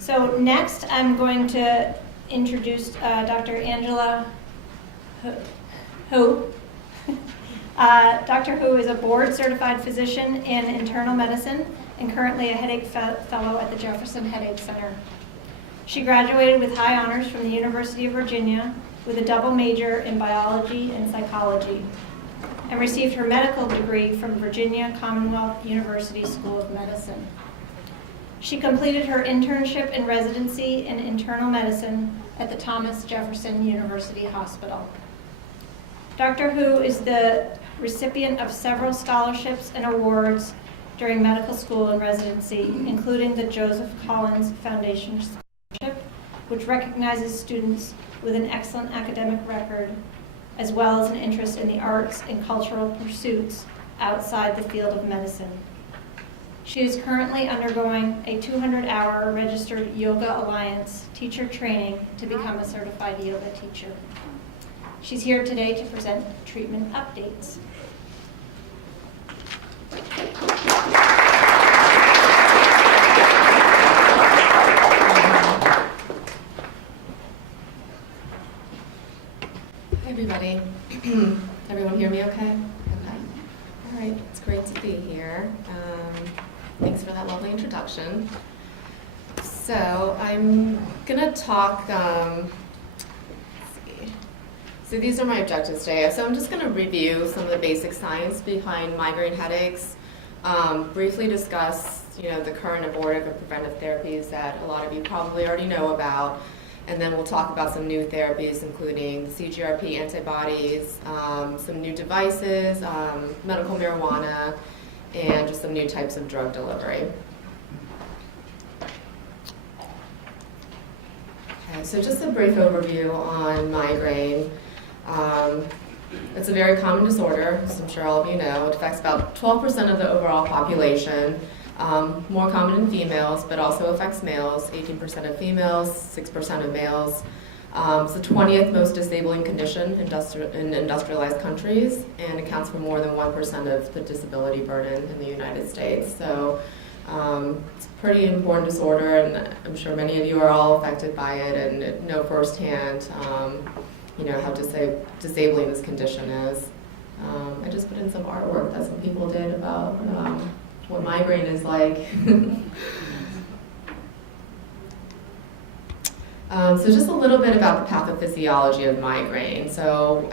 So next, I'm going to introduce Dr. Angela Hu. Dr. Hu is a board-certified physician in internal medicine and currently a headache fellow at the Jefferson Headache Center. She graduated with high honors from the University of Virginia with a double major in biology and psychology, and received her medical degree from Virginia Commonwealth University School of Medicine. She completed her internship and residency in internal medicine at the Thomas Jefferson University Hospital. Dr. Hu is the recipient of several scholarships and awards during medical school and residency, including the Joseph Collins Foundation Scholarship, which recognizes students with an excellent academic record, as well as an interest in the arts and cultural pursuits outside the field of medicine. She is currently undergoing a 200-hour registered Yoga Alliance teacher training to become a certified yoga teacher. She's here today to present treatment updates. Hi everybody. Everyone hear me okay? Okay. All right, it's great to be here. Thanks for that lovely introduction. So I'm gonna talk, let's see. So these are my objectives today. So I'm just gonna review some of the basic science behind migraine headaches, briefly discuss, the current abortive and preventive therapies that a lot of you probably already know about, and then we'll talk about some new therapies, including the CGRP antibodies, some new devices, medical marijuana, and just some new types of drug delivery. Okay, so just a brief overview on migraine. It's a very common disorder, as I'm sure all of you know. It affects about 12% of the overall population, more common in females, but also affects males, 18% of females, 6% of males. It's the 20th most disabling condition in industrialized countries and accounts for more than 1% of the disability burden in the United States. So it's a pretty important disorder, and I'm sure many of you are all affected by it and know firsthand how disabling this condition is. I just put in some artwork that some people did about what migraine is like. So just a little bit about the pathophysiology of migraine. So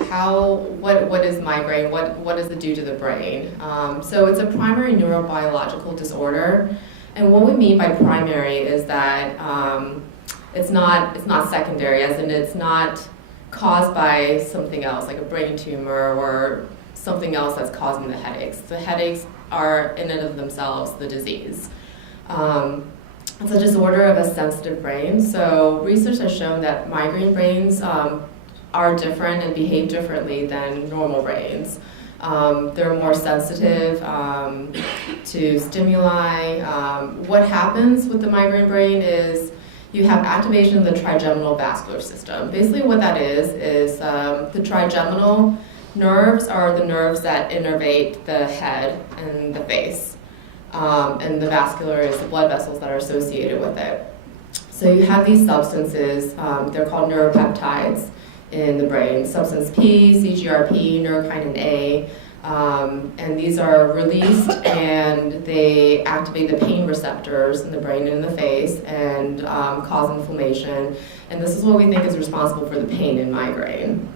what is migraine? What does it do to the brain? So it's a primary neurobiological disorder, and what we mean by primary is that it's not secondary, as in it's not caused by something else, like a brain tumor or something else that's causing the headaches. The headaches are in and of themselves the disease. It's a disorder of a sensitive brain. So research has shown that migraine brains are different and behave differently than normal brains. They're more sensitive to stimuli. What happens with the migraine brain is you have activation of the trigeminal vascular system. Basically what that is the trigeminal nerves are the nerves that innervate the head and the face. And the vascular is the blood vessels that are associated with it. So you have these substances, they're called neuropeptides in the brain, substance P, CGRP, neurokinin A, and these are released and they activate the pain receptors in the brain and in the face and cause inflammation. And this is what we think is responsible for the pain in migraine.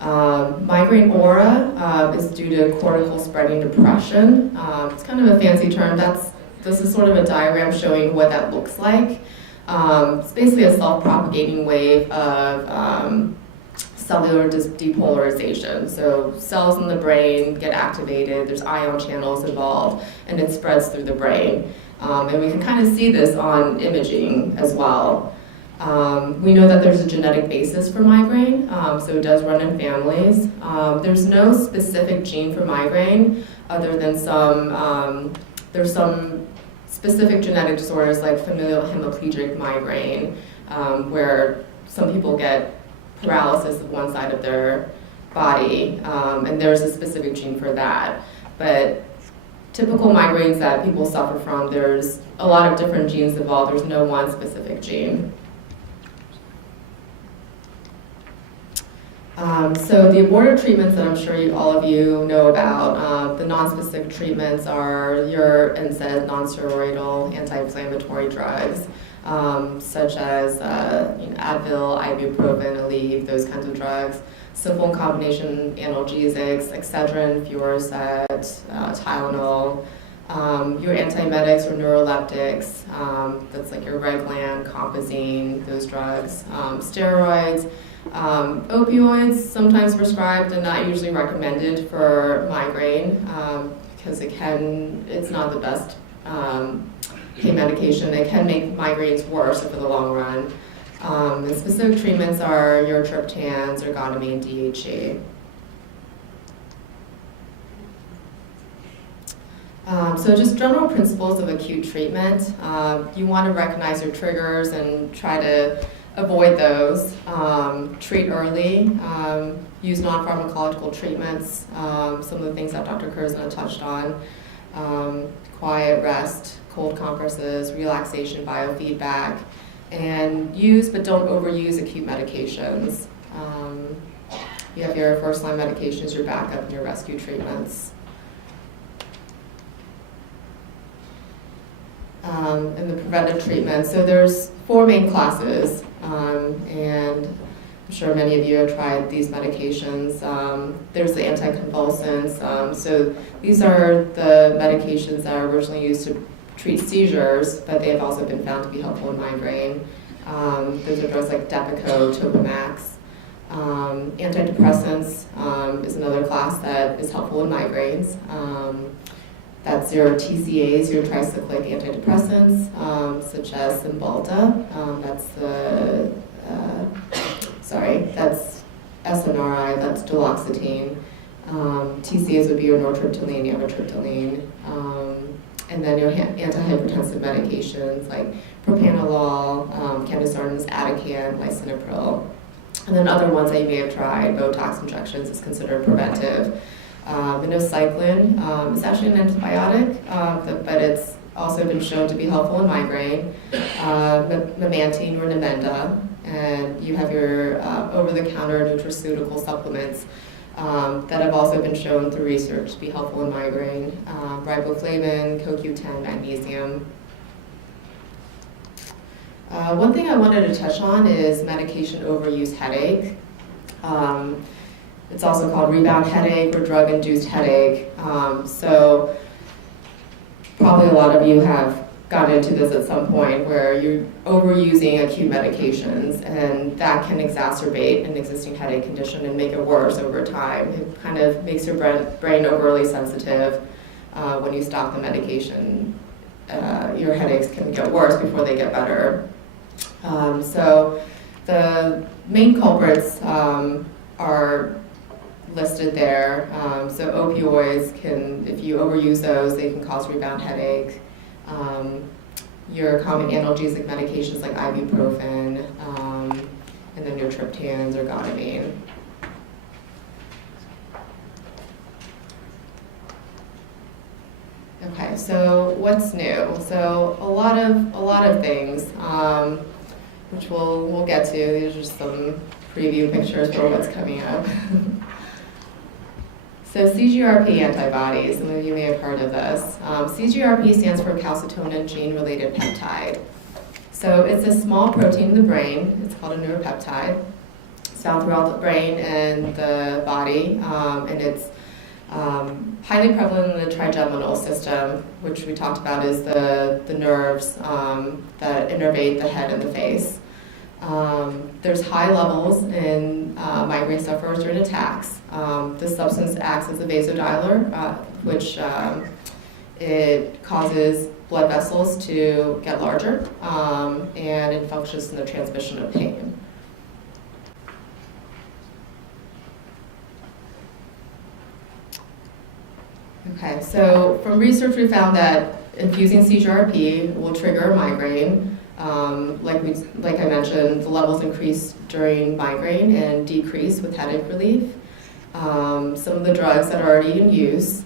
Migraine aura is due to cortical spreading depression. It's kind of a fancy term. This is sort of a diagram showing what that looks like. It's basically a self-propagating wave of cellular depolarization. So cells in the brain get activated, there's ion channels involved, and it spreads through the brain. And we can kind of see this on imaging as well. We know that there's a genetic basis for migraine, so it does run in families. There's no specific gene for migraine other than there's some specific genetic disorders like familial hemiplegic migraine, where some people get paralysis of one side of their body, and there's a specific gene for that. But typical migraines that people suffer from, there's a lot of different genes involved. There's no one specific gene. So the abortive treatments that I'm sure all of you know about, the non-specific treatments are your NSAID, non-steroidal anti-inflammatory drugs, such as Advil, ibuprofen, Aleve, those kinds of drugs. Simple and combination analgesics, Excedrin, Furoset, Tylenol. Your antiemetics or neuroleptics, that's like your Reglan, Compazine, those drugs. Steroids. Opioids, sometimes prescribed and not usually recommended for migraine because it's not the best pain medication. It can make migraines worse over the long run. The specific treatments are your triptans, ergotamine, DHE. So just general principles of acute treatment. You want to recognize your triggers and try to avoid those. Treat early. Use non-pharmacological treatments. Some of the things that Dr. Kurzna touched on. Quiet, rest, cold compresses, relaxation, biofeedback. And use but don't overuse acute medications. You have your first-line medications, your backup, and your rescue treatments. And the preventive treatment. So there's 4 main classes, and I'm sure many of you have tried these medications. There's the anticonvulsants. So these are the medications that are originally used to treat seizures, but they have also been found to be helpful in migraine. Those are drugs like Depakote, Topamax. Antidepressants is another class that is helpful in migraines. That's your TCAs, your tricyclic antidepressants, such as Cymbalta. That's SNRI, that's duloxetine. TCAs would be your nortriptyline, amitriptyline. And then your antihypertensive medications like propranolol, candesartans, Atacant, lisinopril. And then other ones that you may have tried, Botox injections is considered preventive. Minocycline is actually an antibiotic, but it's also been shown to be helpful in migraine. Memantine or Namenda, and you have your over-the-counter nutraceutical supplements that have also been shown through research to be helpful in migraine. Riboflavin, CoQ10, magnesium. One thing I wanted to touch on is medication overuse headache. It's also called rebound headache or drug-induced headache. So probably a lot of you have gotten into this at some point where you're overusing acute medications, and that can exacerbate an existing headache condition and make it worse over time. It kind of makes your brain overly sensitive. When you stop the medication, your headaches can get worse before they get better. So the main culprits are listed there. So opioids if you overuse those, they can cause rebound headache. Your common analgesic medications like ibuprofen, and then your triptans or ergotamine. Okay, so what's new? So a lot of things, which we'll get to. These are just some preview pictures for what's coming up. So CGRP antibodies, some of you may have heard of this. CGRP stands for calcitonin gene-related peptide. So it's a small protein in the brain. It's called a neuropeptide. It's found throughout the brain and the body, and it's highly prevalent in the trigeminal system, which we talked about is the nerves that innervate the head and the face. There's high levels in migraine sufferers during attacks. This substance acts as a vasodilator, which it causes blood vessels to get larger, and it functions in the transmission of pain. Okay, so from research we found that infusing CGRP will trigger a migraine. Like I mentioned, the levels increase during migraine and decrease with headache relief. Some of the drugs that are already in use,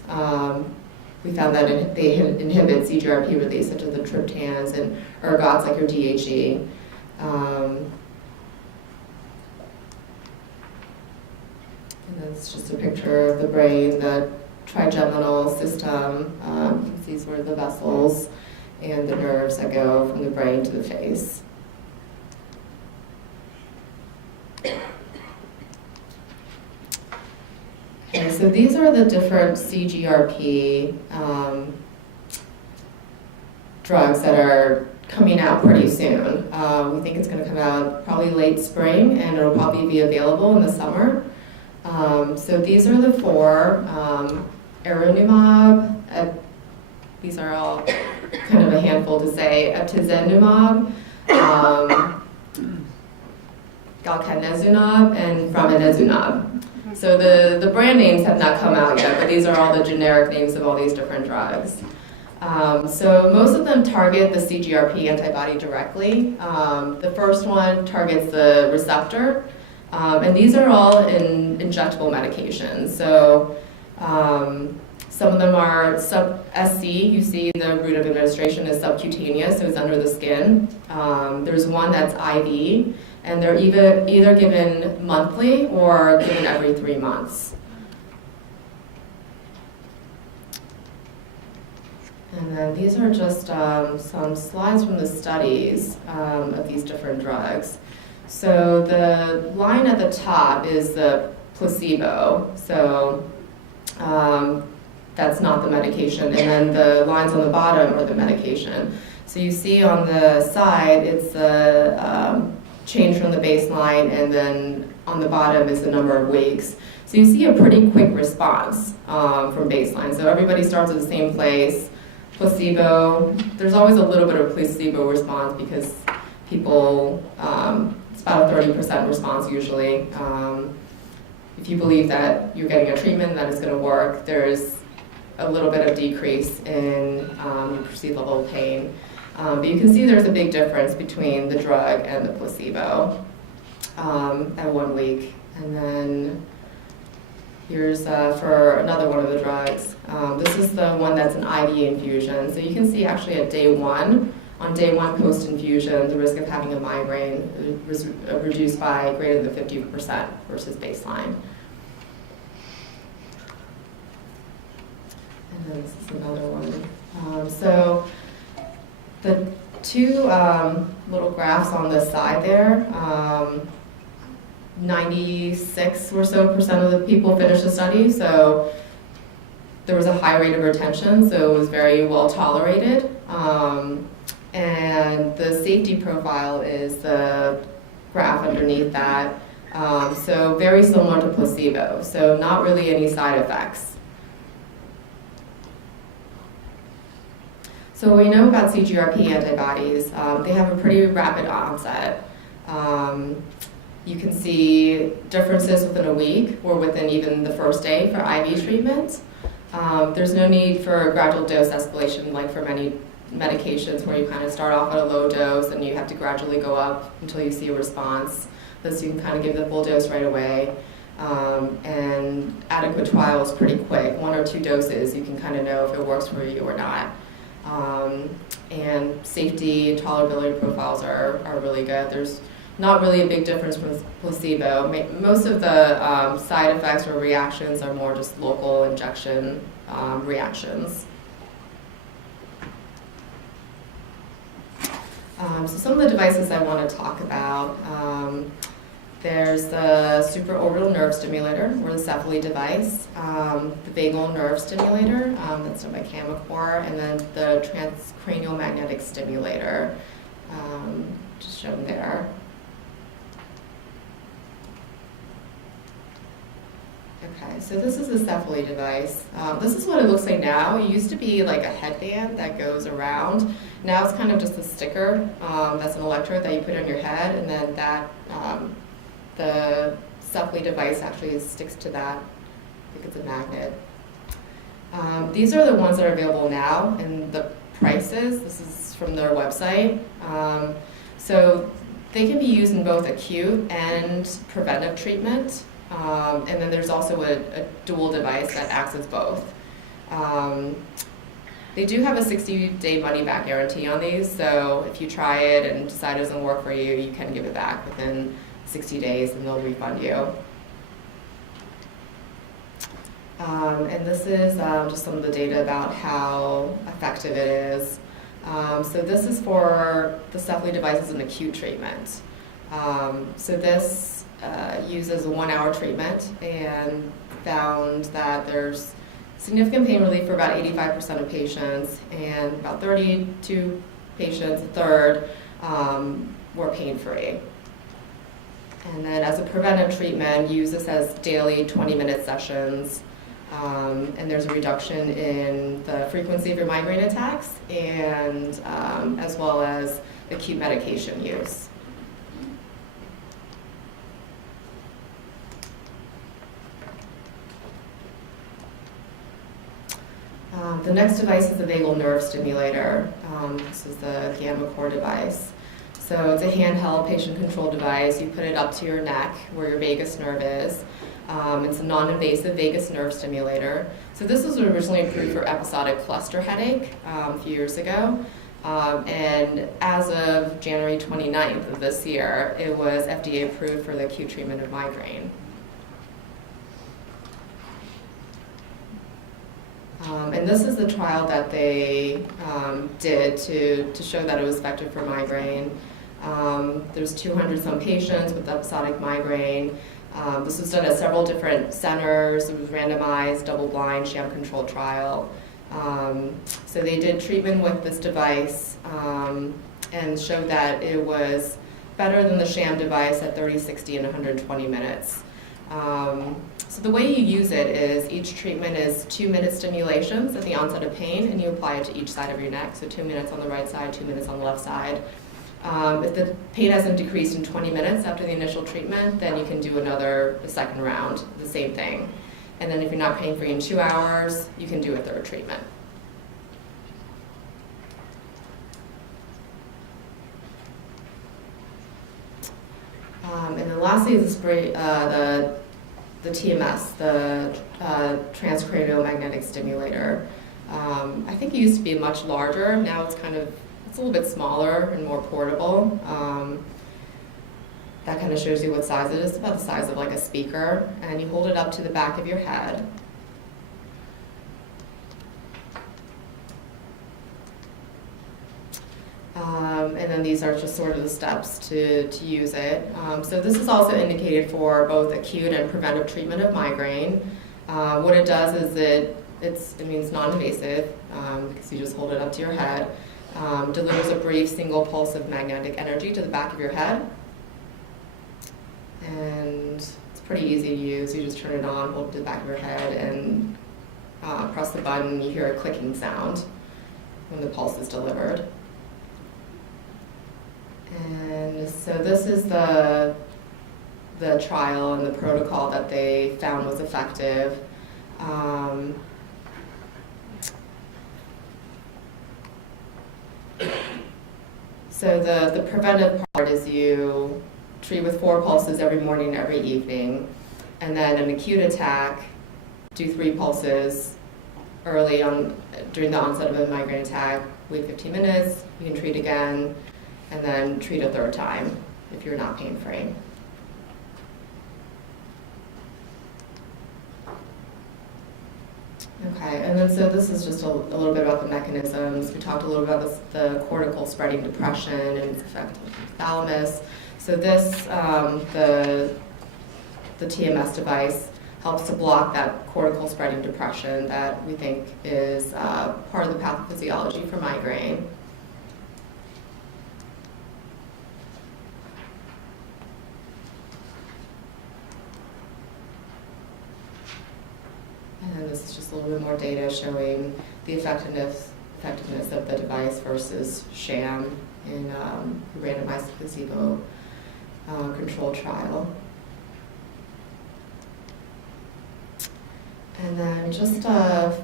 we found that they inhibit CGRP release, such as the triptans and ergots like your DHE. And that's just a picture of the brain, the trigeminal system. These were the vessels and the nerves that go from the brain to the face. Okay, so these are the different CGRP drugs that are coming out pretty soon. We think it's going to come out probably late spring, and it'll probably be available in the summer. So these are the four: Aronimab. These are all kind of a handful to say. Atezolizumab, galcanezumab, and framinezumab. So the brand names have not come out yet, but these are all the generic names of all these different drugs. So most of them target the CGRP antibody directly. The first one targets the receptor, and these are all in injectable medications. So some of them are sub-SC. You see the route of administration is subcutaneous, so it's under the skin. There's one that's IV, and they're either given monthly or given every 3 months. And then these are just some slides from the studies of these different drugs. So the line at the top is the placebo. So that's not the medication. And then the lines on the bottom are the medication. So you see on the side, it's the change from the baseline, and then on the bottom is the number of weeks. So you see a pretty quick response from baseline. So everybody starts at the same place. Placebo, there's always a little bit of placebo response because people, it's about a 30% response usually. If you believe that you're getting a treatment that is going to work, there's a little bit of decrease in perceived level of pain. But you can see there's a big difference between the drug and the placebo at 1 week. And then here's for another one of the drugs. This is the one that's an IV infusion. So you can see actually at day 1, on day 1 post-infusion, the risk of having a migraine was reduced by greater than 50% versus baseline. And then this is another one. So the two little graphs on the side there, 96 or so % of the people finished the study, so there was a high rate of retention, so it was very well tolerated. And the safety profile is the graph underneath that. So very similar to placebo, so not really any side effects. So what we know about CGRP antibodies, they have a pretty rapid onset. You can see differences within a week or within even the first day for IV treatment. There's no need for gradual dose escalation like for many medications where you kind of start off at a low dose and you have to gradually go up until you see a response. Thus you can kind of give the full dose right away. And adequate trial is pretty quick. 1 or 2 doses, you can kind of know if it works for you or not. And safety and tolerability profiles are really good. There's not really a big difference from placebo. Most of the side effects or reactions are more just local injection reactions. So some of the devices I want to talk about, there's the supraorbital nerve stimulator, or the Cephally device, the vagal nerve stimulator, that's done by Camacor, and then the transcranial magnetic stimulator, just shown there. Okay, so this is the Cephally device. This is what it looks like now. It used to be like a headband that goes around. Now it's kind of just a sticker that's an electrode that you put on your head, and then that the Cephally device actually sticks to that. I think it's a magnet. These are the ones that are available now, and the prices, this is from their website. So they can be used in both acute and preventive treatment. And then there's also a dual device that acts as both. They do have a 60-day money-back guarantee on these, so if you try it and decide it doesn't work for you, you can give it back within 60 days and they'll refund you. And this is just some of the data about how effective it is. So this is for the Cephally device as an acute treatment. So this uses a 1-hour treatment and found that there's significant pain relief for about 85% of patients, and about 32 patients, a third, were pain-free. And then as a preventive treatment, use this as daily 20-minute sessions. And there's a reduction in the frequency of your migraine attacks, and as well as acute medication use. The next device is the vagal nerve stimulator. This is the gamma core device. So it's a handheld patient-controlled device. You put it up to your neck where your vagus nerve is. It's a non-invasive vagus nerve stimulator. So this was originally approved for episodic cluster headache a few years ago. And as of January 29th of this year, it was FDA approved for the acute treatment of migraine. And this is the trial that they did to show that it was effective for migraine. There's 200 some patients with episodic migraine. This was done at several different centers. It was randomized, double-blind, sham-controlled trial. So they did treatment with this device and showed that it was better than the sham device at 30, 60, and 120 minutes. So the way you use it is each treatment is 2-minute stimulations at the onset of pain, and you apply it to each side of your neck. So 2 minutes on the right side, 2 minutes on the left side. If the pain hasn't decreased in 20 minutes after the initial treatment, then you can do a second round, the same thing. And then if you're not pain-free in 2 hours, you can do a third treatment. And then lastly is the TMS, the transcranial magnetic stimulator. I think it used to be much larger. Now it's a little bit smaller and more portable. That kind of shows you what size it is. It's about the size of like a speaker, and you hold it up to the back of your head. And then these are just sort of the steps to use it. So this is also indicated for both acute and preventive treatment of migraine. What it does is it means non-invasive, because you just hold it up to your head. Delivers a brief single pulse of magnetic energy to the back of your head. And it's pretty easy to use. You just turn it on, hold it to the back of your head, and press the button. You hear a clicking sound when the pulse is delivered. And so this is the trial and the protocol that they found was effective. So the preventive part is you treat with 4 pulses every morning, every evening, and then an acute attack, do 3 pulses early during the onset of a migraine attack, wait 15 minutes, you can treat again, and then treat a third time if you're not pain-free. Okay, and then so this is just a little bit about the mechanisms. We talked a little about the cortical spreading depression and its effect on the thalamus. So this, the TMS device helps to block that cortical spreading depression that we think is part of the pathophysiology for migraine. And this is just a little bit more data showing the effectiveness of the device versus sham in a randomized placebo controlled trial. And then just a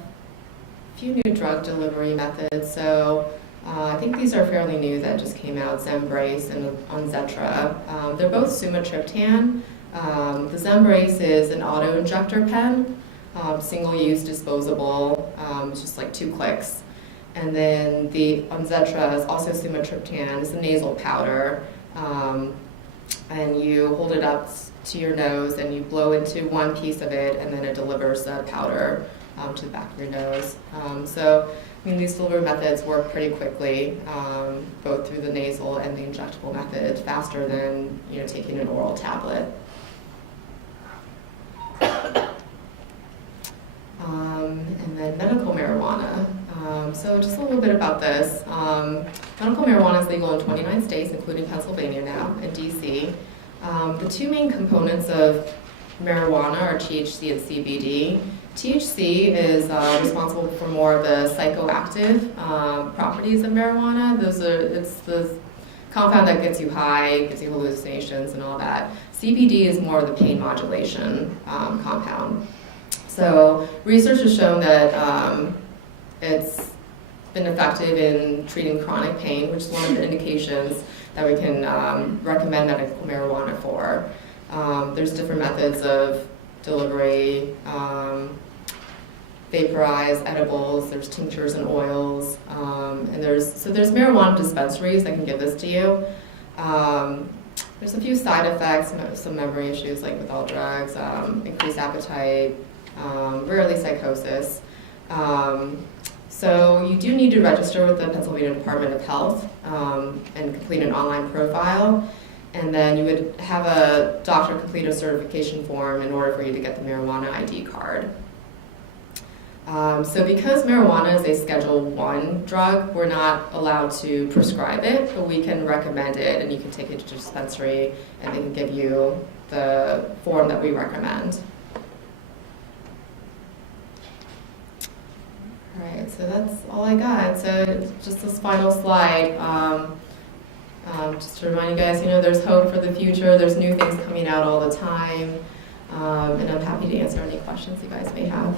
few new drug delivery methods. So I think these are fairly new that just came out, Zembrace and Onzetra. They're both sumatriptan. The Zembrace is an auto-injector pen. Single-use, disposable, it's just like 2 clicks. And then the Onzetra is also sumatriptan. It's a nasal powder. And you hold it up to your nose and you blow into one piece of it, and then it delivers the powder to the back of your nose. So, I mean, these delivery methods work pretty quickly, both through the nasal and the injectable method, faster than taking an oral tablet. And then medical marijuana. So just a little bit about this. Medical marijuana is legal in 29 states, including Pennsylvania now, and DC. The two main components of marijuana are THC and CBD. THC is responsible for more of the psychoactive properties of marijuana. It's the compound that gets you high, gives you hallucinations and all that. CBD is more of the pain modulation compound. So research has shown that it's been effective in treating chronic pain, which is one of the indications that we can recommend medical marijuana for. There's different methods of delivery, vaporized, edibles, there's tinctures and oils, and there's marijuana dispensaries that can give this to you. There's a few side effects, some memory issues like with all drugs, increased appetite, rarely psychosis. So you do need to register with the Pennsylvania Department of Health and complete an online profile. And then you would have a doctor complete a certification form in order for you to get the marijuana ID card. So because marijuana is a Schedule I drug, we're not allowed to prescribe it, but we can recommend it, and you can take it to a dispensary and they can give you the form that we recommend. All right, so that's all I got. So just this final slide. Just to remind you guys, there's hope for the future. There's new things coming out all the time. And I'm happy to answer any questions you guys may have.